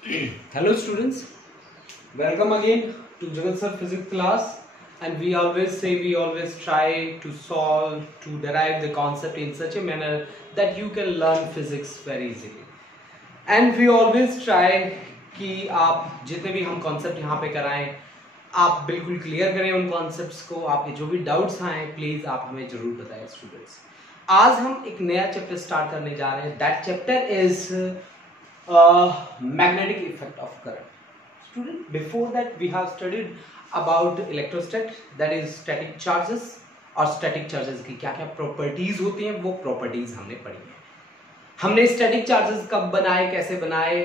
Hello students, welcome again to Jagat Sir Physics class, and we always try to solve, to derive the concept in such a manner that you can learn physics very easily. And we always try कि आप जितने भी हम concept यहाँ पे कराएं आप बिल्कुल क्लियर करें उन कॉन्सेप्ट्स को। आपके जो भी डाउट्स आए प्लीज आप हमें जरूर बताएं स्टूडेंट्स। आज हम एक नया चैप्टर स्टार्ट करने जा रहे हैं। That chapter is magnetic effect of current. Student, before that we have studied about electrostat, that is static charges, और static charges की क्या क्या प्रॉपर्टीज होती हैं वो प्रॉपर्टीज हमने पढ़ी हैं। हमने static charges कब बनाए, कैसे बनाए,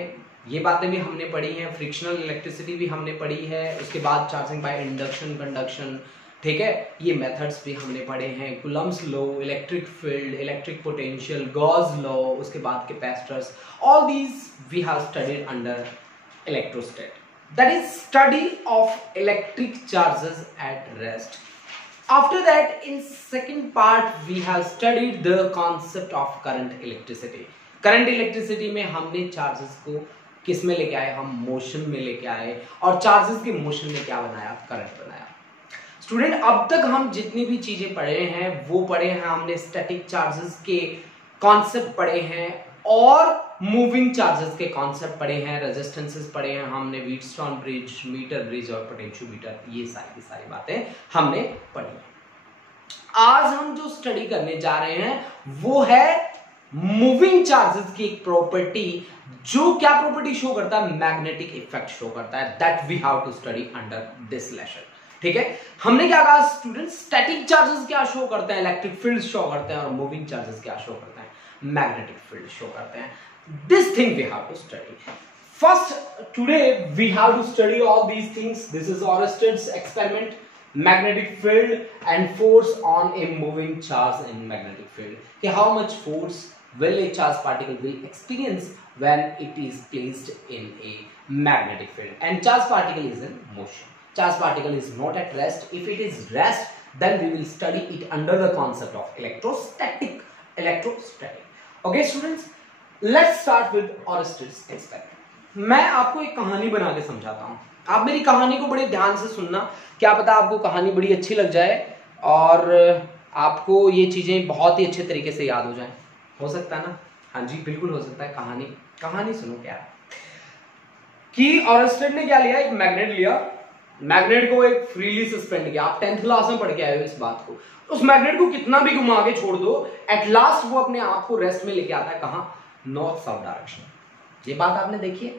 ये बातें भी हमने पढ़ी हैं। फ्रिक्शनल इलेक्ट्रिसिटी भी हमने पढ़ी है। उसके बाद चार्जिंग बाय इंडक्शन, कंडक्शन, ठीक है, ये मेथड्स भी हमने पढ़े हैं। Coulomb's law, electric field, electric potential, Gauss law, उसके बाद capacitors, all these we have studied under electrostat, that is study of electric charges at rest. After that in second part we have studied the concept of current electricity. Current electricity में हमने charges को किस में लेके आए, हम motion में लेके आए, और चार्जेस के मोशन में क्या बनाया, करंट बनाया। स्टूडेंट, अब तक हम जितनी भी चीजें पढ़े हैं वो पढ़े हैं, हमने स्टैटिक चार्जेस के कॉन्सेप्ट पढ़े हैं और मूविंग चार्जेस के कॉन्सेप्ट पढ़े हैं, रेजिस्टेंसेस पढ़े हैं, हमने व्हीटस्टोन ब्रिज, मीटर ब्रिज और पोटेंशियोमीटर, ये सारी बातें हमने पढ़ी हैं। आज हम जो स्टडी करने जा रहे हैं वो है मूविंग चार्जेस की एक प्रॉपर्टी, जो क्या प्रॉपर्टी शो करता है, मैग्नेटिक इफेक्ट शो करता है। That we have to study under this lesson. ठीक है, हमने क्या कहा स्टूडेंट, स्टैटिक चार्जेस क्या शो करते हैं, इलेक्ट्रिक फील्ड शो करते हैं, और मूविंग चार्जेस क्या शो करते हैं, मैग्नेटिक फील्ड शो करते हैं। This thing we have to study first. Today we have to study all these things. This is Oersted's experiment, magnetic field and force on a moving charge in magnetic field, कि how much force will a charge particle will experience when it is placed in a magnetic field, and charge particle is in motion. Charge particle is not at rest. If it is rest, then we will study it under the concept of electrostatic. Okay students, let's start with Oersted experiment. मैं आपको एक कहानी बना के समझाता हूँ। आप मेरी कहानी को बड़े ध्यान से सुनना, क्या पता आपको कहानी बड़ी अच्छी लग जाए और आपको ये चीजें बहुत ही अच्छे तरीके से याद हो जाए। हो सकता है ना? हाँ जी, बिल्कुल हो सकता है। कहानी सुनो क्या कि ऑरस्टेड ने क्या लिया, एक मैग्नेट लिया, मैग्नेट को एक फ्रीली सस्पेंड किया। आप 10th क्लास में पढ़ के आए हो इस बात को। उस मैग्नेट को कितना भी घुमा के छोड़ दो, एट लास्ट वो अपने आप को रेस्ट में लेके आता है। कहां? North south direction. ये बात आपने देखी है।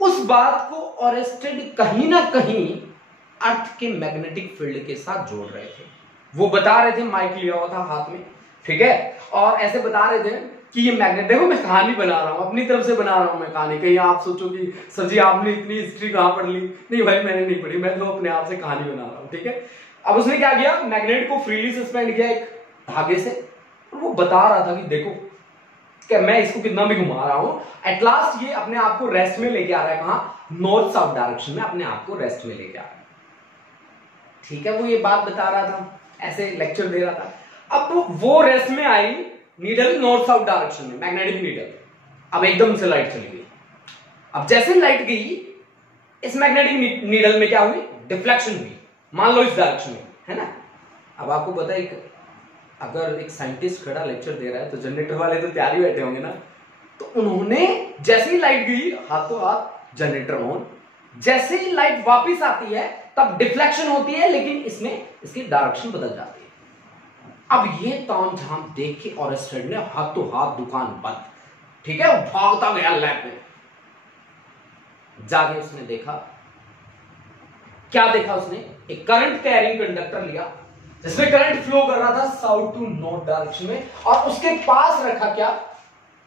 उस बात को ऑरस्टेड कहीं ना कहीं अर्थ के मैग्नेटिक फील्ड के साथ जोड़ रहे थे। वो बता रहे थे, माइक लिया हुआ था हाथ में, ठीक है, और ऐसे बता रहे थे कि ये मैग्नेट, देखो मैं कहानी बना रहा हूं, अपनी तरफ से बना रहा हूं मैं कहानी। कहीं आप सोचो कि सर जी आपने इतनी हिस्ट्री कहां पढ़ ली। नहीं भाई, मैंने नहीं पढ़ी, मैं तो अपने आप से कहानी बना रहा हूं। ठीक है, अब उसने क्या किया, मैग्नेट को फ्रीली सस्पेंड किया एक धागे से, और वो बता रहा था कि देखो कि मैं इसको कितना भी घुमा रहा हूं, एट लास्ट ये अपने आप को रेस्ट में लेके आ रहा है। कहां? नॉर्थ साउथ डायरेक्शन में अपने आप को रेस्ट में लेके आ रहा है। ठीक है, वो ये बात बता रहा था, ऐसे लेक्चर दे रहा था। अब वो रेस्ट में आई नीडल नॉर्थ साउथ डायरेक्शन में, मैग्नेटिक नीडल। अब एकदम से लाइट चली गई। अब जैसे लाइट गई, इस मैग्नेटिक नीडल में क्या हुई, डिफ्लेक्शन हुई। मान लो इस डायरेक्शन में, है ना। अब आपको पता है अगर एक साइंटिस्ट खड़ा लेक्चर दे रहा है तो जनरेटर वाले तो तैयार ही बैठे होंगे ना। तो उन्होंने जैसे ही लाइट गई, हाथों हाथ जनरेटर ऑन। जैसे ही लाइट वापिस आती है तब डिफ्लेक्शन होती है, लेकिन इसमें इसकी डायरेक्शन बदल जाती है। अब ये ताम झाम देख के ऑरस्टेड ने हाथों हाथ दुकान बंद, ठीक है, भागता गया लैब में। जाके उसने देखा, क्या देखा उसने, एक करंट कैरिंग कंडक्टर लिया जिसमें करंट फ्लो कर रहा था साउथ टू नॉर्थ डायरेक्शन में, और उसके पास रखा क्या,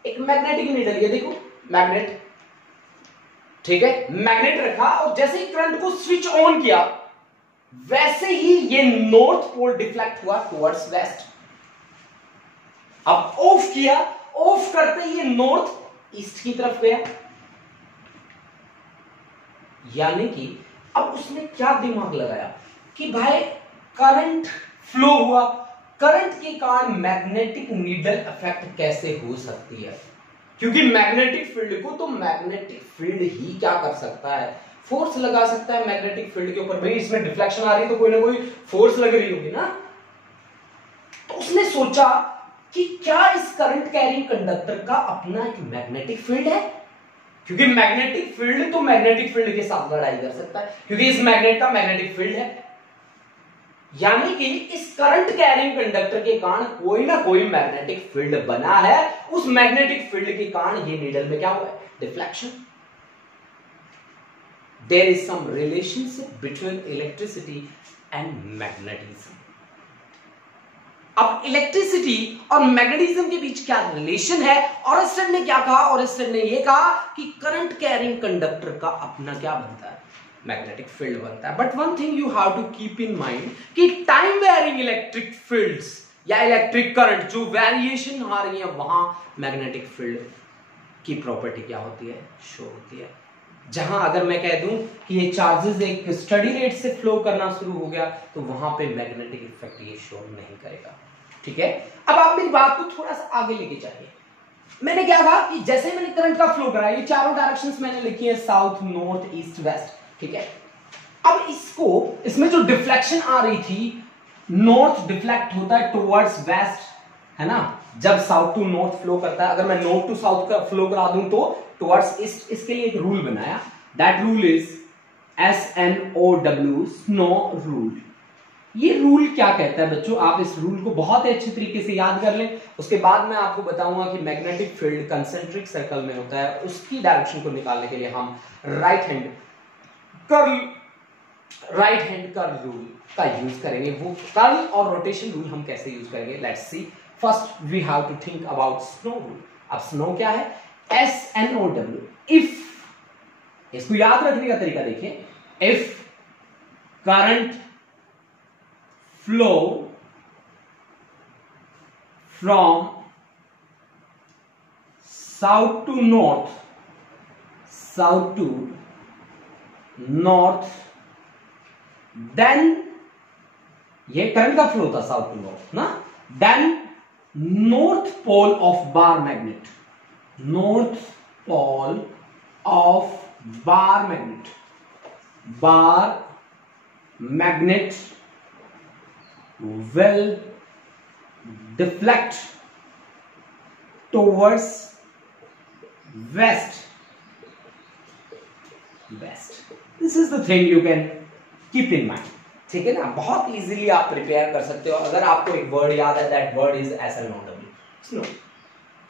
एक मैग्नेटिक नीडल। ये देखो मैग्नेट, ठीक है, मैग्नेट रखा, और जैसे ही करंट को स्विच ऑन किया वैसे ही ये नॉर्थ पोल डिफ्लेक्ट हुआ टुवर्ड्स वेस्ट। अब ऑफ किया, ऑफ करते ही ये नॉर्थ ईस्ट की तरफ गया। यानी कि अब उसने क्या दिमाग लगाया कि भाई करंट फ्लो हुआ, करंट के कारण मैग्नेटिक नीडल इफेक्ट कैसे हो सकती है। क्योंकि मैग्नेटिक फील्ड को तो मैग्नेटिक फील्ड ही क्या कर सकता है, फोर्स लगा सकता है मैग्नेटिक फील्ड के ऊपर। भाई इसमें डिफ्लेक्शन आ रही है तो कोई ना कोई फोर्स लग रही होगी ना। तो उसने सोचा कि क्या इस करंट कैरिंग कंडक्टर का अपना एक मैग्नेटिक फील्ड है, क्योंकि मैग्नेटिक फील्ड तो मैग्नेटिक फील्ड के साथ लड़ाई कर सकता है, क्योंकि इस मैग्नेट का मैग्नेटिक फील्ड है। यानी कि इस करंट कैरिंग कंडक्टर के कारण कोई ना कोई मैग्नेटिक फील्ड बना है, उस मैग्नेटिक फील्ड के कारण ये नीडल में क्या हुआ है, deflection. There is some relationship between electricity and magnetism. अब इलेक्ट्रिसिटी और मैग्नेटिज्म के बीच क्या रिलेशन है? ऑरेस्टेड ने क्या कहा? ऑरेस्टेड ने यह कहा कि करंट कैरिंग कंडक्टर का अपना क्या बनता है, मैग्नेटिक फील्ड बनता है। But one thing you have to keep in mind कि टाइम वेरिंग इलेक्ट्रिक फील्ड्स या इलेक्ट्रिक करंट जो वेरिएशन आ रही है वहां मैग्नेटिक फील्ड की प्रॉपर्टी क्या होती है, शो होती है। जहां अगर मैं कह दूं कि ये चार्जेस एक स्टडी रेट से फ्लो करना शुरू हो गया तो वहां पे मैग्नेटिक इफेक्ट ये शो नहीं करेगा। ठीक है, अब आप मेरी बात को थोड़ा सा आगे लेके जाइए। मैंने क्या कहा कि जैसे मैंने करंट का फ्लो करा, ये चारों डायरेक्शंस मैंने लिखी है, साउथ, नॉर्थ, ईस्ट, वेस्ट। ठीक है, अब इसमें जो डिफ्लेक्शन आ रही थी, नॉर्थ डिफ्लेक्ट होता है टुवर्ड्स वेस्ट, है ना, जब साउथ टू नॉर्थ फ्लो करता है। अगर मैं नॉर्थ टू साउथ का फ्लो करा दूं तो टुवर्ड्स ईस्ट। इसके लिए एक रूल बनाया, that rule is SNOW, snow rule. ये रूल क्या कहता है बच्चों, आप इस रूल को बहुत ही अच्छे तरीके से याद कर लें। उसके बाद मैं आपको बताऊंगा कि मैग्नेटिक फील्ड कंसेंट्रिक सर्कल में होता है, उसकी डायरेक्शन को निकालने के लिए हम राइट हैंड कर्ल रूल का यूज करेंगे। वो कर्ल और रोटेशन रूल हम कैसे यूज करेंगे, let's see. First we have to think about snow rule. अब स्नो क्या है, SNOW। इफ, इसको याद रखने का तरीका देखिए, if current flow from south to north, then ये करंट का फ्लो था साउथ टू नॉर्थ ना, then north pole of bar magnet, north pole of bar magnet will deflect towards west. This is the thing you can keep in mind. ठीक है ना, बहुत easily आप prepare कर सकते हो। अगर आपको एक वर्ड याद है, that word is SNOW, snow.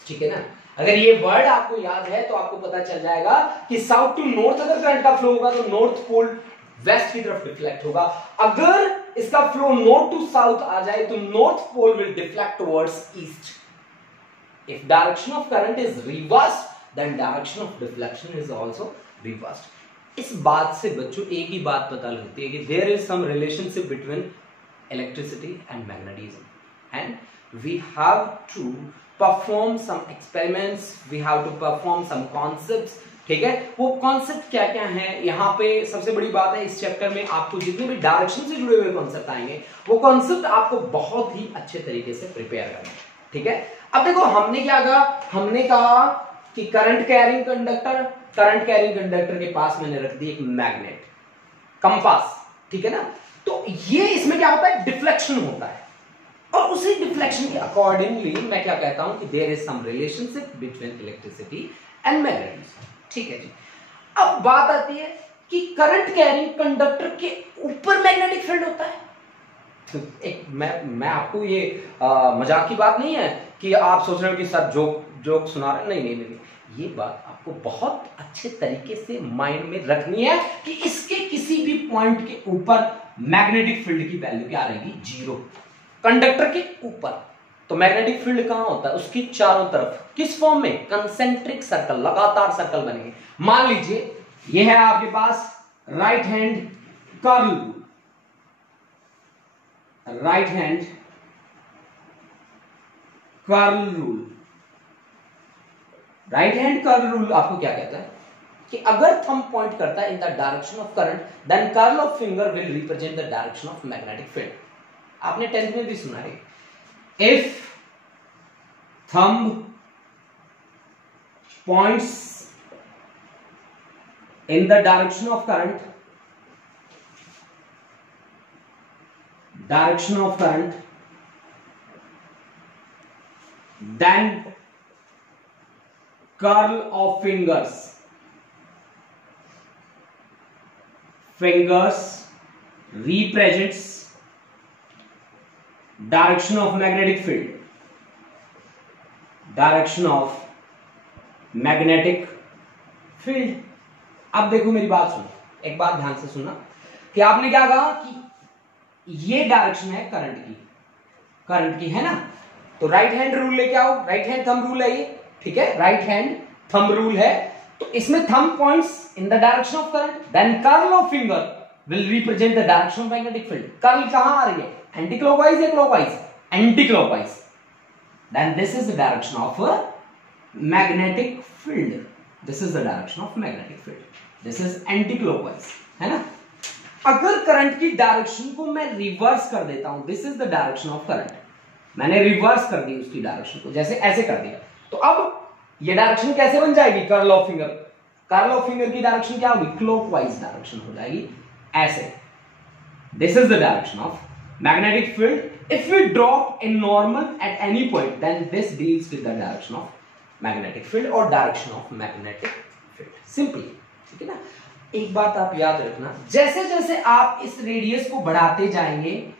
ठीक है ना, अगर ये वर्ड आपको याद है तो आपको पता चल जाएगा कि साउथ टू नॉर्थ अगर करंट का फ्लो होगा तो नॉर्थ पोल वेस्ट की तरफ डिफ्लेक्ट होगा। अगर इसका फ्लो नॉर्थ टू साउथ आ जाए तो north pole will deflect towards east. If direction of current is reverse then direction of deflection is also reverse. इस बात से बच्चों एक ही बात पता लगती है कि there is some relationship between electricity and magnetism and we have to perform some experiments, we have to perform some concepts. ठीक है, वो कॉन्सेप्ट क्या क्या है, यहाँ पे सबसे बड़ी बात है इस चैप्टर में आपको जितने भी डायरेक्शन से जुड़े हुए कॉन्सेप्ट आएंगे वो कॉन्सेप्ट आपको बहुत ही अच्छे तरीके से प्रिपेयर करना है। ठीक है, अब देखो हमने क्या कहा, हमने कहा कि करंट कैरिंग कंडक्टर के पास मैंने रख दी एक मैग्नेट, कंपास। ठीक है ना, तो ये इसमें क्या होता है, डिफ्लेक्शन होता है, और उसी डिफ्लेक्शन के अकॉर्डिंगली मैं क्या कहता हूं कि there is some relationship between electricity and magnetism. ठीक है जी, अब बात आती है कि करंट कैरिंग कंडक्टर के ऊपर मैग्नेटिक फील्ड होता है। तो एक मैं आपको ये मजाक की बात नहीं है कि आप सोच रहे हो कि सर जोक सुना रहे, नहीं, ये बात आपको बहुत अच्छे तरीके से माइंड में रखनी है कि इसके किसी भी पॉइंट के ऊपर मैग्नेटिक फील्ड की वैल्यू क्या रहेगी, 0। कंडक्टर के ऊपर तो मैग्नेटिक फील्ड कहां होता है, उसके चारों तरफ किस फॉर्म में, कंसेंट्रिक सर्कल, लगातार सर्कल बनेंगे। मान लीजिए ये है आपके पास right hand curl rule, right hand curl rule आपको क्या कहता है कि अगर थंब पॉइंट करता है in the direction of current then curl of finger will represent the direction of magnetic field. आपने 10th में भी सुना है, if thumb points in the direction of current, then curl of fingers represents direction of magnetic field, अब देखो मेरी बात सुनो, एक बात ध्यान से सुनना कि आपने क्या कहा कि ये डायरेक्शन है करंट की है ना, तो राइट हैंड रूल लेके आओ, राइट हैंड थंब रूल है ये, ठीक है, राइट हैंड थंब रूल है, तो इसमें thumb points in the direction of current, then curl of finger will represent the direction of magnetic field. Curl कहां आ रही है, एंटी क्लॉकवाइज या clockwise, anti clockwise, then this is the direction of magnetic field, this is the direction of magnetic field, this is anti clockwise, है ना। अगर current की direction को मैं रिवर्स कर देता हूं, this is the direction of current, मैंने रिवर्स कर दी उसकी डायरेक्शन को, जैसे ऐसे कर दिया, तो अब ये डायरेक्शन कैसे बन जाएगी, कर्ल ऑफ फिंगर की डायरेक्शन क्या होगी, क्लॉकवाइज डायरेक्शन हो जाएगी, ऐसे, this is the direction of magnetic field. If we drop in normal at any point, then this deals with the direction of magnetic field और direction of magnetic field, simply, ठीक है ना। एक बात आप याद रखना, जैसे जैसे आप इस रेडियस को बढ़ाते जाएंगे,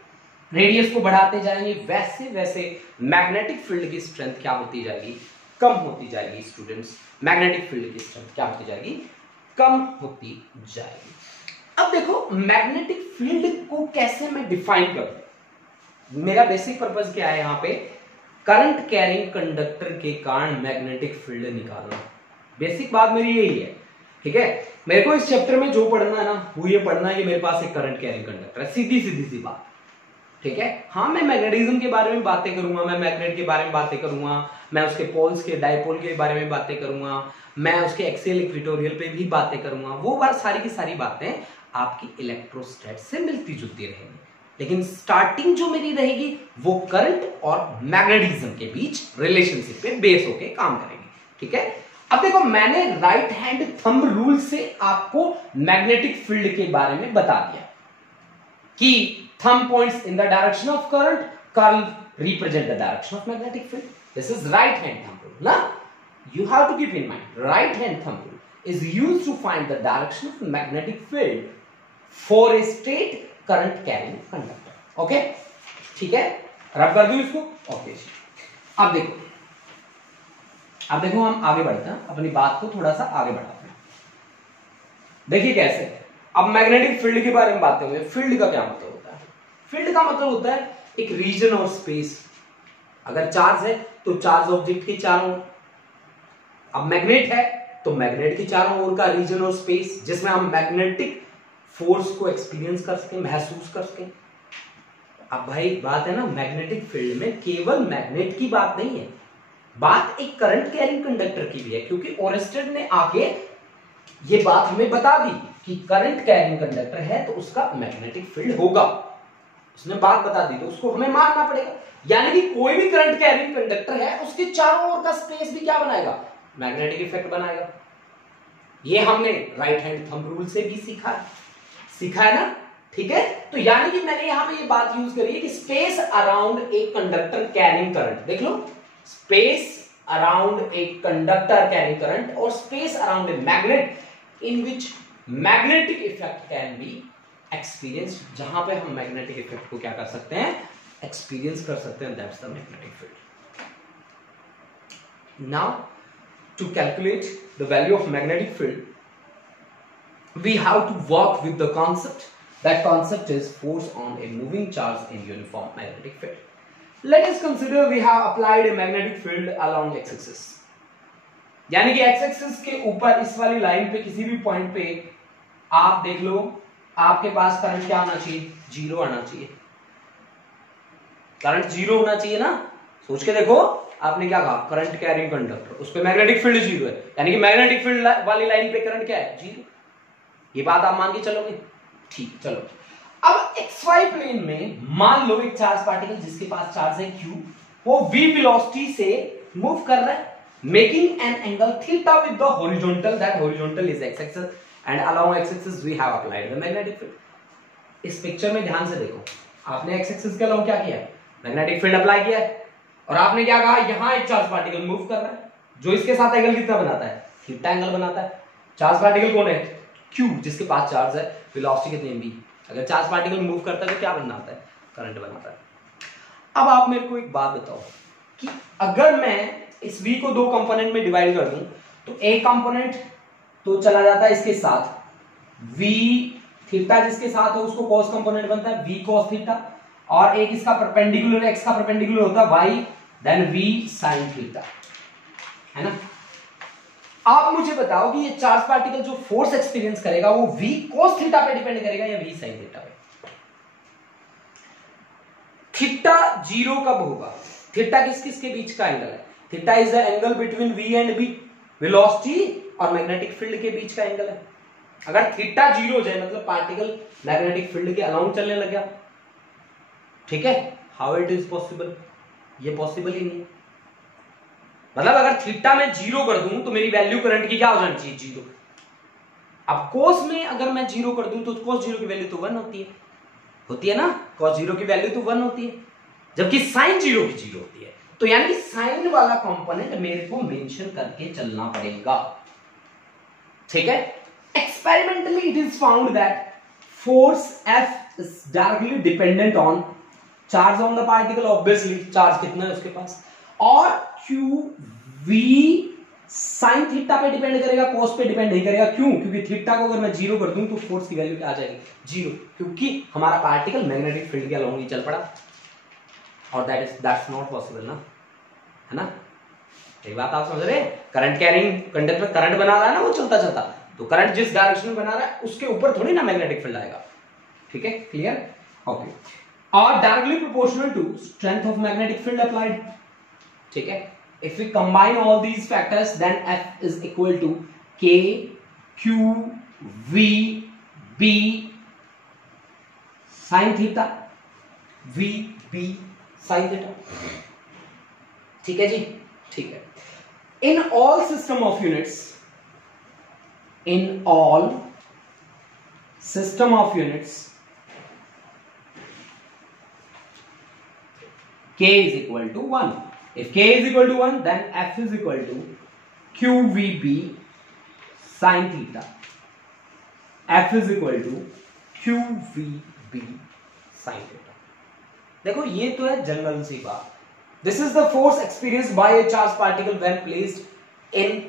वैसे वैसे मैग्नेटिक फील्ड की स्ट्रेंथ क्या होती जाएगी, कम होती जाएगी। स्टूडेंट्स, मैग्नेटिक फील्ड की स्ट्रेंथ क्या होती जाएगी, कम होती जाएगी। अब देखो मैग्नेटिक फील्ड को कैसे मैं डिफाइन करूं, मेरा बेसिक पर्पस क्या है यहाँ पे, करंट कैरिंग कंडक्टर के कारण मैग्नेटिक फील्ड निकालना, बेसिक बात मेरी यही है, ठीक है। मेरे को इस चैप्टर में जो पढ़ना है ना, वो ये पढ़ना है कि मेरे पास एक करंट कैरिंग कंडक्टर है, सीधी सी बात, ठीक है। हाँ, मैं मैग्नेटिज्म के बारे में बातें करूंगा, मैं मैग्नेट के बारे में बातें करूंगा, मैं उसके पोल्स के डायपोल के बारे में बातें करूंगा, मैं उसके एक्सियल इक्वेटोरियल पे भी बातें करूंगा, वो बात सारी की सारी बातें आपकी इलेक्ट्रोस्टैट से मिलती जुलती रहेंगी, लेकिन स्टार्टिंग जो मेरी रहेगी वो करंट और मैग्नेटिज्म के बीच रिलेशनशिप पे बेस होके काम करेगी, ठीक है। अब देखो मैंने राइट हैंड थंब रूल से आपको मैग्नेटिक फील्ड के बारे में बता दिया कि thumb points in the direction of current, curl represent the direction of magnetic field. This is right hand thumb rule. Now, you have to keep in mind, right hand thumb rule is used to find the direction of magnetic field for a straight current carrying conductor. Okay? ठीक है? रब कर दूं इसको? Okay. अब देखो हम आगे बढ़ते हैं, अपनी बात को थोड़ा सा आगे बढ़ाते हैं। देखिए कैसे, अब मैग्नेटिक फील्ड के बारे में बातें हुई, फील्ड का क्या मतलब होता है, फील्ड का मतलब होता है एक रीजन और स्पेस, अगर चार्ज है तो चार्ज ऑब्जेक्ट के चारों ओर, अब मैग्नेट है तो मैग्नेट के चारों ओर का रीजन और स्पेस, जिसमें हम मैग्नेटिक फोर्स को एक्सपीरियंस कर सकें, महसूस कर सकें। अब भाई बात है ना, मैग्नेटिक फील्ड में केवल मैग्नेट की बात नहीं है, बात एक करंट कैरिंग कंडक्टर की भी है, क्योंकि ओरेस्टेड ने आके ये बात हमें बता दी कि करंट कैरिंग कंडक्टर है तो उसका मैग्नेटिक फील्ड होगा, उसने बात बता दी तो उसको हमें मानना पड़ेगा। यानी कि कोई भी करंट कैरिंग कंडक्टर है उसके चारों ओर का स्पेस भी क्या बनाएगा, मैग्नेटिक इफेक्ट बनाएगा। ये हमने राइट हैंड थंब रूल से भी सीखा है ना, ठीक है। तो यानी कि मैंने यहां पे ये बात यूज करी है कि space around a conductor carrying current, देख लो, space around a conductor carrying current और space around a magnet in which magnetic effect can be experience, जहां पे हम मैग्नेटिक इफेक्ट को क्या कर सकते हैं, एक्सपीरियंस कर सकते हैं, that's the magnetic field. Now to calculate the value of magnetic field we have to work with the concept, that concept is force on a moving charge in uniform magnetic field. Let us consider we have applied a magnetic field along x axis, यानी कि x axis के ऊपर इस वाली line पे किसी भी point पे आप देख लो, आपके पास करंट क्या होना चाहिए, जीरो आना चाहिए, करंट जीरो होना चाहिए ना। सोच के देखो, आपने क्या कहा, करंट कैरिंग कंडक्टर, उस पे मैग्नेटिक फील्ड जीरो है, यानी कि मैग्नेटिक फील्ड वाली लाइन पे करंट क्या है, जीरो। ये बात आप मान के चलोगे, ठीक, चलो। अब XY प्लेन में मान लो एक चार्ज पार्टिकल जिसके पास चार्ज है Q, वो V वेलोसिटी से मूव कर रहा है, making an angle theta with the horizontal, that horizontal is x-axis and along x-axis we have applied the magnetic field. इस पिक्चर में ध्यान से देखो, आपने x-axis के along क्या किया है, मैग्नेटिक फील्ड अप्लाई किया है, और आपने क्या कहा, यहां एक चार्ज पार्टिकल मूव कर रहा है जो इसके साथ एंगल कितना बनाता है, थीटा एंगल बनाता है। चार्ज पार्टिकल कौन है, q, जिसके पास चार्ज है, वेलोसिटी कितनी v। अगर चार्ज पार्टिकल मूव करता है तो क्या बनाता है, करंट बनाता है। अब आप मेरे को एक बात बताओ कि अगर मैं इस v को दो कंपोनेंट में डिवाइड कर दूं तो एक कंपोनेंट तो चला जाता है इसके साथ, v थीटा जिसके साथ हो उसको cos कंपोनेंट बनता है v cos थीटा, और एक इसका परपेंडिकुलर, x का परपेंडिकुलर होता है y, then v sin theta, है ना। आप मुझे बताओ कि ये चार्ज पार्टिकल जो फोर्स एक्सपीरियंस करेगा वो v cos थीटा पे डिपेंड करेगा या v sin थीटा पे। थीटा जीरो कब होगा, थीटा किस किस के बीच का एंगल है, theta is the angle between v and b, velocity और मैग्नेटिक फील्ड के बीच का एंगल है। अगर थीटा जीरो हो जाए मतलब पार्टिकल मैग्नेटिक फील्ड के अलाउंग चलने लग गया, ठीक है, हाउ इट इज पॉसिबल, ये पॉसिबल ही नहीं। मतलब अगर थीटा में जीरो कर दूं तो मेरी वैल्यू करंट की क्या हो जानी चाहिए, जीरो। अब कोस में अगर मैं जीरो कर दूं तो कोस जीरो की वैल्यू तो 1 होती है ना, कोस जीरो की वैल्यू तो 1 होती है, जबकि साइन जीरो की जीरो होती है। तो यानी कि साइन वाला कंपोनेंट मेरे को मेंशन करके चलना पड़ेगा, ठीक है। Experimentally it is found that force F is directly dependent on charge on the particle, obviously charge कितना है उसके पास, और क्यू वी साइन थीटा पे डिपेंड करेगा, कोस पे डिपेंड नहीं करेगा। क्यों, क्योंकि थीटा को अगर मैं जीरो कर दूं तो फोर्स की वैल्यू क्या आ जाएगी, जीरो, क्योंकि हमारा पार्टिकल मैग्नेटिक फील्ड के अलोंग ही चल पड़ा, और दैट्स नॉट पॉसिबल ना, है ना। एक बात आप समझ रहे हैं, करंट कैरिंग कंडक्टर करंट बना रहा है ना, वो चलता चलता, तो करंट जिस डायरेक्शन में बना रहा है उसके ऊपर थोड़ी ना मैग्नेटिक फील्ड आएगा, ठीक है, क्लियर, ओके। और directly proportional to strength of magnetic field applied, ठीक है। If we combine all these factors then F is equal to K Q V B sin theta, V B sin theta, ठीक है जी, ठीक है। In all system of units, in all system of units, K is equal to 1. If K is equal to 1, then F is equal to QVB sin theta. F is equal to QVB sin theta. देखो ये तो है general सी बात। This is the force experienced by a charged particle when placed in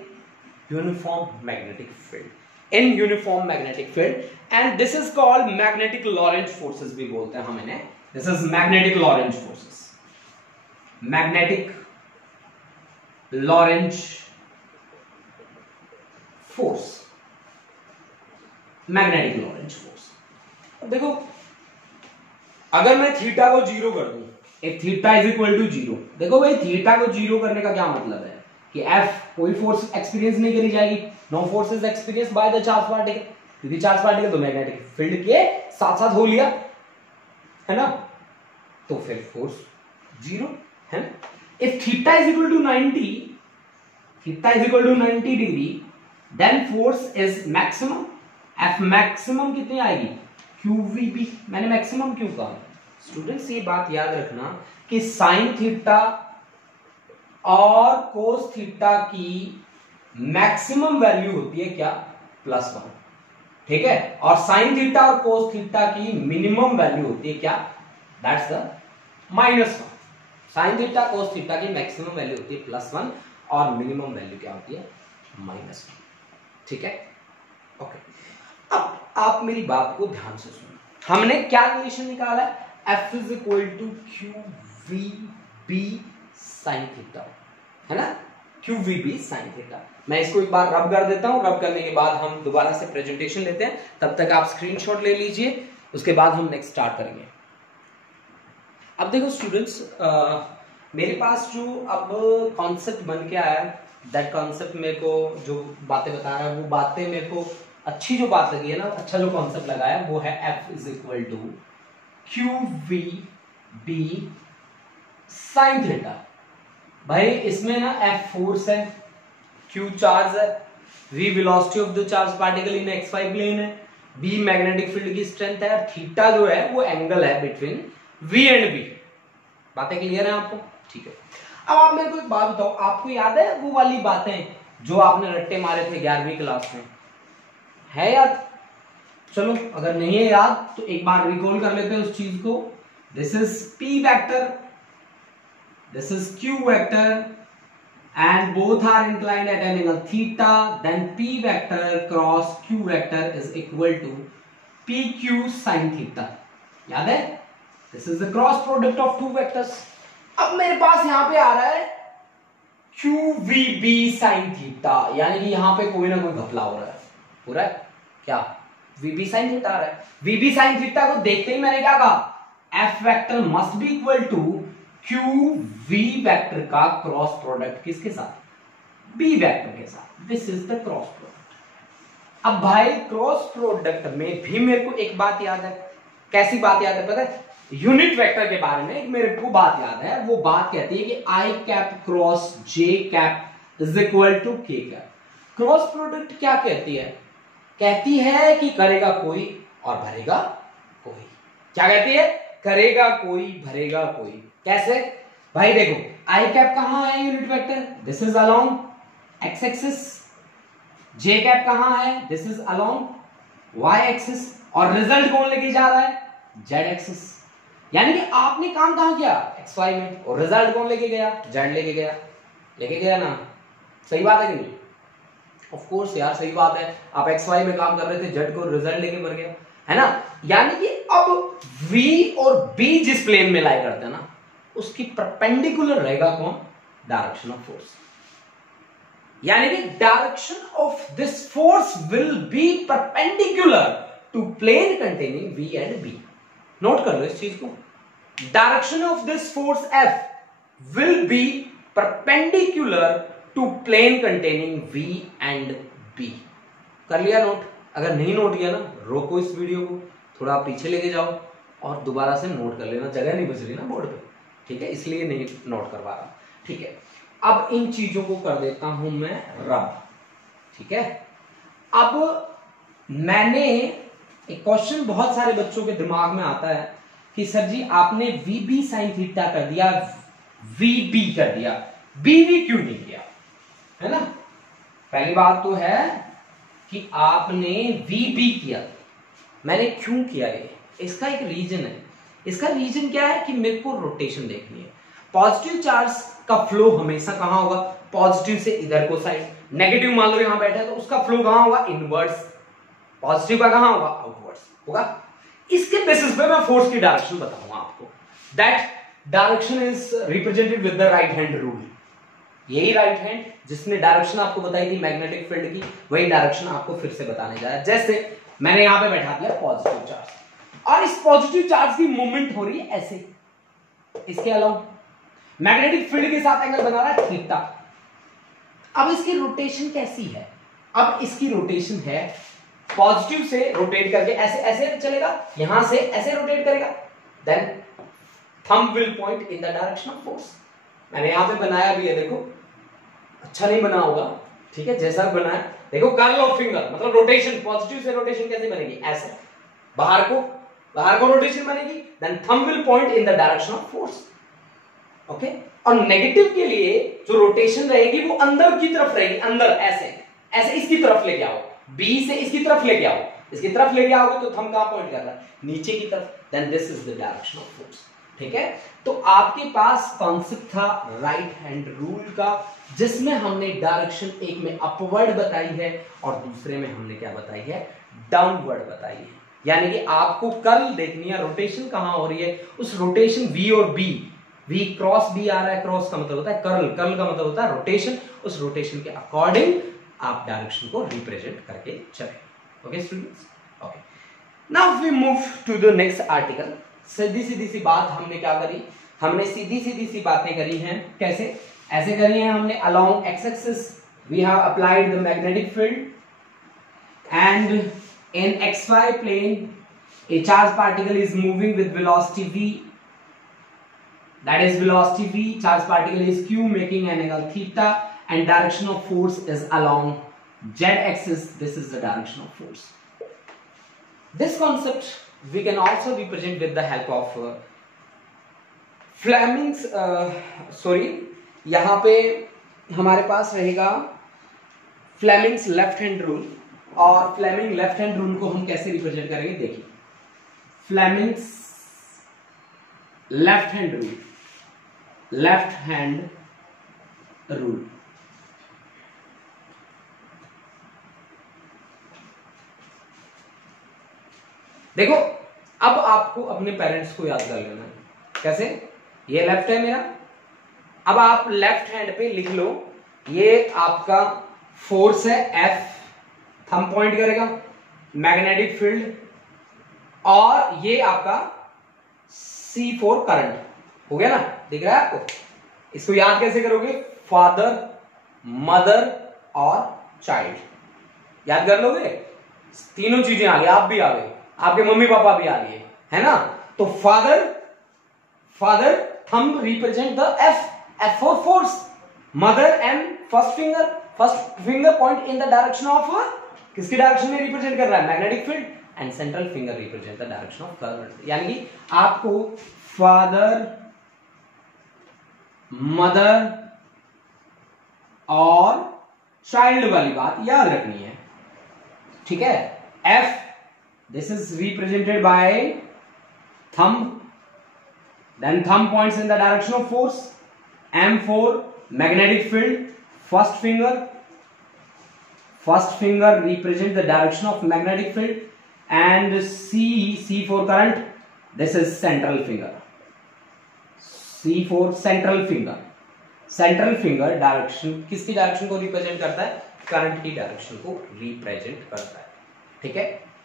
uniform magnetic field, in uniform magnetic field, and this is called magnetic Lorentz forces भी बोलते हैं हम इन्हें। This is magnetic Lorentz forces, magnetic Lorentz force, magnetic Lorentz force। अब देखो अगर मैं theta को जीरो कर दूं, if theta is equal to zero, देखो भाई थीटा को जीरो करने का क्या मतलब है कि F कोई फोर्स एक्सपीरियंस नहीं करी जाएगी, no force is experience by the charge particle, क्योंकि चार्ज पार्टिकल तो मैग्नेटिक फील्ड के साथ साथ हो लिया, है ना, तो फिर फोर्स जीरो है। If theta is equal to 90, theta is equal to 90 degree, then force is maximum. F maximum कितनी आएगी, QVB। मैंने मैक्सिमम क्यों कहा, स्टूडेंट्स ये बात याद रखना कि साइन थीटा और कोस थीटा की मैक्सिमम वैल्यू होती है क्या, +1, ठीक है, और साइन थीटा और कोस थीटा की मिनिमम वैल्यू होती है क्या, that's the -1। Sign theta cos theta की मैक्सिमम वैल्यू होती है +1 और मिनिमम वैल्यू क्या होती है, -2, ठीक है, ओके। अब आप मेरी बात को ध्यान से सुनो, हमने क्या रिलेशन निकाला है, F is equal to QVB sin theta, है ना, QVB sin थीटा। मैं इसको एक बार रब कर देता हूं, रब करने के बाद हम दोबारा से प्रेजेंटेशन लेते हैं, तब तक आप स्क्रीनशॉट ले लीजिए, उसके बाद हम नेक्स्ट स्टार्ट करेंगे। अब देखो स्टूडेंट्स, मेरे पास जो अब कॉन्सेप्ट बन के आया, दैट कॉन्सेप्ट मेरे को जो बातें बता रहा है वो बातें मेरे को अच्छी जो बात लगी है ना, अच्छा जो कॉन्सेप्ट लगाया वो है F is equal to QVB sin theta. भाई इसमें ना F फोर्स है, q चार्ज है, v velocity of the charge particle in xy plane है, b मैग्नेटिक फील्ड की स्ट्रेंथ है, और थीटा जो है वो एंगल है बिटवीन v एंड b। बातें क्लियर है आपको? ठीक है। अब आप मेरे को एक बात बताओ, आपको याद है वो वाली बातें जो आपने रट्टे मारे थे 11वीं क्लास में, है याद? चलो अगर नहीं है याद तो एक बार रिकॉल कर लेते हैं उस चीज को। This is p vector, this is q vector, and both are inclined at an angle theta, then p vector cross q vector is equal to pq sin theta। याद है? This is the cross product of two vectors। अब मेरे पास यहां पे आ रहा है qvb sin theta, यानी कि यहां पे कोई ना कोई घपला हो रहा है। हो रहा है क्या? vb sin theta आ रहा है। vb sin theta को देखते ही मैंने क्या कहा? f vector must be equal to qv vector का क्रॉस प्रोडक्ट किसके साथ? b वेक्टर के साथ। This is the cross product. अब भाई क्रॉस प्रोडक्ट में भी मेरे को एक बात याद है। कैसी बात याद है पता है? यूनिट वेक्टर के बारे में मेरे को बात याद है। वो बात कहती है कि i cap cross j cap is equal to k cap. Cross product क्या कहती है? कहती है कि करेगा कोई और भरेगा कोई। क्या कहती है? करेगा कोई भरेगा कोई। कैसे? भाई देखो i कैप कहां है unit vector? This is along x axis. j cap कहां है? This is along y axis. और रिजल्ट कौन लेके जा रहा है? z axis. यानी कि आपने काम कहां किया? xy में, और रिजल्ट कौन लेके गया? z लेके गया। लेके गया ना? सही बात है कि नहीं? ऑफ कोर्स यार सही बात है। आप xy में काम कर रहे थे, z को रिजल्ट लेके भर गया, है ना? यानी कि अब v और b जिस प्लेन में लाई करते हैं ना, उसकी परपेंडिकुलर रहेगा कौन? Direction of force. यानी कि direction of this force will be perpendicular to plane containing v and b। Note कर लो इस चीज को। Direction of this force f will be perpendicular to plane containing v and b। कर लिया note? अगर नहीं नोट किया ना, रोको इस वीडियो को, थोड़ा पीछे लेके जाओ और दोबारा से नोट कर लेना। जगह नहीं बच रही ना बोर्ड पे, ठीक है, इसलिए नहीं नोट करवा रहा। ठीक है, अब इन चीजों को कर देता हूं मैं रब। ठीक है, अब मैंने एक क्वेश्चन बहुत सारे बच्चों के दिमाग में आता है कि सर जी आपने VB sin थीटा कर दिया, VB कर दिया, BV क्यों नहीं किया? है ना? पहली बात तो है कि आपने VB किया, मैंने क्यों किया? ये इसका एक रीजन है। इसका रीजन क्या है कि मेरे को रोटेशन देखनी है। पॉजिटिव चार्ज का फ्लो हमेशा कहां होगा? पॉजिटिव से इधर को साइड। नेगेटिव मान लो यहां बैठा है तो उसका फ्लो कहां होगा? इनवर्ड्स। पॉजिटिव का कहां होगा? आउटवर्ड्स होगा। इसके बेसिस पे मैं फोर्स की डायरेक्शन बताऊंगा आपको। That direction is represented with the right hand rule. यही राइट हैंड जिसने डायरेक्शन आपको बताई थी मैग्नेटिक फील्ड की, वही डायरेक्शन आपको फिर से बताने जा रहा है। जैसे मैंने यहां पे बैठा दिया पॉजिटिव चार्ज, और इस पॉजिटिव चार्ज की मूवमेंट हो रही है ऐसे, इसके अलावा मैग्नेटिक फील्ड के साथ एंगल बना रहा है थीटा। अब इसकी रोटेशन कैसी है? अब इसकी रोटेशन है पॉजिटिव से रोटेट करके ऐसे ऐसे चलेगा, यहां से ऐसे रोटेट करेगा, then thumb will point in the direction of force. मैंने यहां पे बनाया भी है, देखो अच्छा नहीं बना होगा, ठीक है, जैसा बनाया देखो, कर्ल ऑफ फिंगर मतलब रोटेशन, पॉजिटिव से रोटेशन कैसे बनेगी? ऐसे बाहर को रोटेशन बनेगी, then thumb will point in the direction of force. Okay, और नेगेटिव के लिए जो रोटेशन रहेगी वो अंदर की तरफ रहेगी, अंदर ऐसे ऐसे इसकी तरफ लेके आओ, बी से इसकी तरफ लेके आओ, इसकी तरफ लेके आओगे तो थंब कहां पॉइंट कर रहा है? नीचे की तरफ, then this is the direction of force. ठीक है, तो आपके पास कॉन्सेप्ट था राइट हैंड रूल का, जिसमें हमने डायरेक्शन एक में अपवर्ड बताई है और दूसरे में हमने क्या बताई है? डाउनवर्ड बताई है। यानी कि आपको कर्ल देखनी है, रोटेशन कहां हो रही है, उस रोटेशन V और B, V क्रॉस B आ रहा है, क्रॉस का मतलब होता है कर्ल, कर्ल का मतलब होता है रोटेशन, उस रोटेशन के अकॉर्डिंग आप डायरेक्शन को रिप्रेजेंट करके चले। Okay students, okay, now we move to the next article. सीधी सी बात हमने क्या करी? हमने सीधी सी बातें करी हैं। कैसे? ऐसे करी हैं हमने, along x axis we have applied the magnetic field and in xy plane a charge particle is moving with velocity v, that is velocity v, charge particle is q making an angle theta and direction of force is along z axis. This is the direction of force. This concept we can also represent with the help of Fleming's यहाँ पे हमारे पास रहेगा Fleming's left hand rule, और Fleming left hand rule को हम कैसे represent करेंगे देखिए। फ्लेमिंग्स लेफ्ट हैंड रूल देखो, अब आपको अपने पेरेंट्स को याद कर लेना है। कैसे? ये लेफ्ट है मेरा, अब आप लेफ्ट हैंड पे लिख लो, ये आपका फोर्स है F, थंब पॉइंट करेगा, मैग्नेटिक फील्ड, और ये आपका C4 करंट हो गया ना, दिख रहा है आपको? इसको याद कैसे करोगे? फादर, मदर और चाइल्ड, याद कर लोगे? तीनों चीजें आ गई, आप भी आ गए, आपके मम्मी पापा भी आ गए, है ना? तो father thumb represent the F for force, mother M first finger point in the direction of किसकी डायरेक्शन में रिप्रेजेंट कर रहा है? Magnetic field, and central finger represent the direction of current. यानी कि आपको फादर, मदर और चाइल्ड वाली बात याद रखनी है, ठीक है? F, this is represented by thumb, then thumb points in the direction of force. M4 magnetic field, first finger represent the direction of magnetic field, and C4 current, this is central finger. C4 central finger direction, किसकी direction को represent करता है? Current की direction को represent करता है, ठीक है?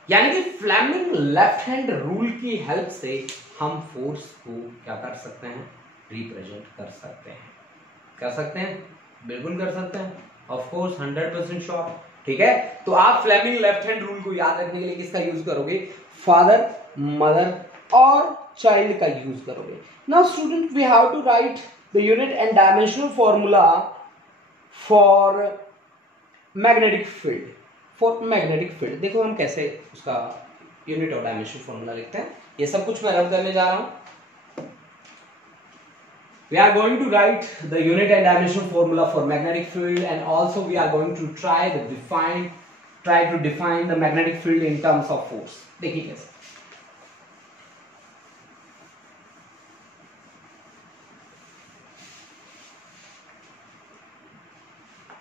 यानी कि फ्लेमिंग लेफ्ट हैंड रूल की हेल्प से हम फोर्स को क्या कर सकते हैं? रिप्रेजेंट कर सकते हैं। कर सकते हैं? बिल्कुल कर सकते हैं, ऑफ कोर्स, 100% श्योर, ठीक है? तो आप फ्लेमिंग लेफ्ट हैंड रूल को याद रखने के लिए किसका यूज करोगे? फादर, मदर और चाइल्ड का यूज करोगे। Now student, we have to write the unit and dimensional formula for magnetic field. देखो हम कैसे उसका यूनिट और डायमेंशनल फॉर्मूला लिखते हैं, ये सब कुछ मैं रब करने जा रहा हूं। We are going to write the unit and dimensional formula for magnetic field, and also we are going to try to define the magnetic field in terms of force. देखिए कैसे।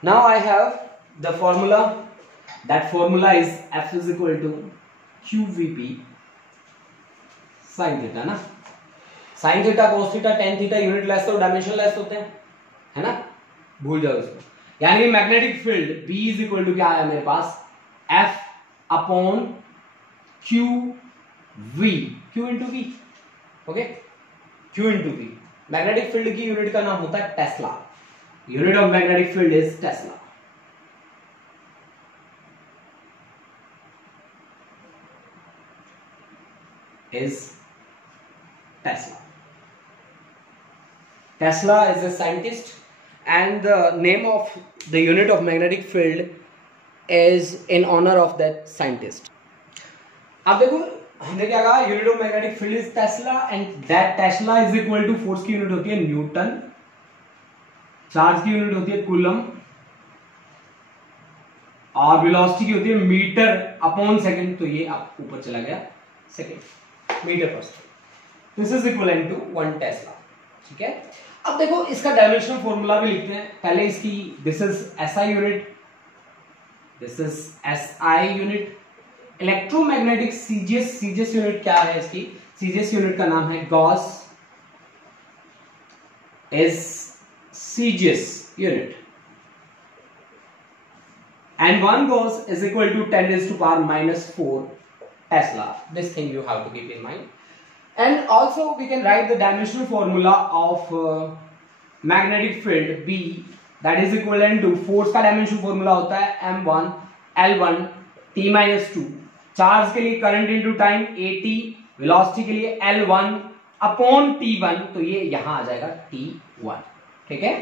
Now I have the formula. That formula is F is equal to QVP sin theta ना। Sine theta, cos theta, tan theta, unitless और dimensionless होते हैं, है ना? भूल जाओ इसको। यानी magnetic field B is equal to क्या है मेरे पास? F upon QV, Q into V, okay? Q into V। Magnetic field की यूनिट का नाम होता है tesla. Unit of magnetic field is tesla. Tesla is a scientist, and the name of the unit of magnetic field is in honor of that scientist. अब देखो हमने क्या कहा? Unit of magnetic field is tesla, and that tesla is equal to force की unit होती है Newton, charge की unit होती है कूलम, और वेलोसिटी की होती है मीटर अपॉन सेकंड। तो ये आप ऊपर चला गया सेकंड, मीटर पर second. This is equivalent to 1 tesla, ठीक है? अब देखो इसका डायमेंशनल फॉर्मूला भी लिखते हैं। पहले इसकी this is SI unit, this is SI unit. Electromagnetic CGS unit क्या है इसकी? सीजीएस यूनिट का नाम है Gauss, is CGS unit, and 1 Gauss is equal to 10⁻⁻⁴ Tesla. This thing you have to keep in mind. And also we can write the dimensional formula of magnetic field B, that is equivalent to force का dimensional formula होता है m1 l1 t-2, charge के लिए current into time at, velocity के लिए l1 upon t1, तो ये यहां आ जाएगा t1, ठीक है?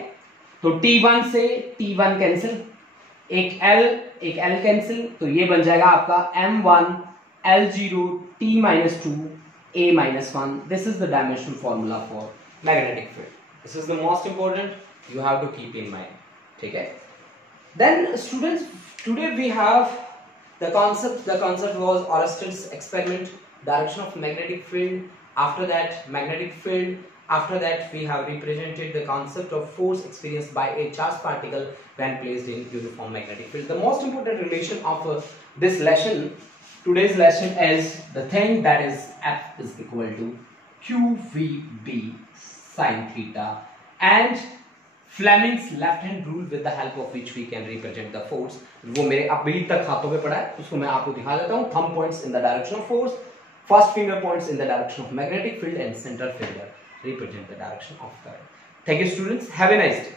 तो तो T1 से T1 कैंसिल, एक L कैंसिल, तो ये बन जाएगा आपका M1 L0 T-2 A-1. This is the dimensional formula for magnetic field. This is the most important, you have to keep in mind. ठीक है. Then students, today we have the concept was Oersted experiment, direction of magnetic field. After that, magnetic field. After that, we have represented the concept of force experienced by a charged particle when placed in uniform magnetic field. The most important relation of this lesson, today's lesson, is the thing that is F is equal to QVB sin theta and Fleming's left hand rule with the help of which we can represent the force. वो मेरे अभी तक हाथों पे पड़ा है, उसको मैं आपको दिखा देता हूँ. Thumb points in the direction of force, first finger points in the direction of magnetic field, and center finger represent the direction of current. Thank you students, have a nice day.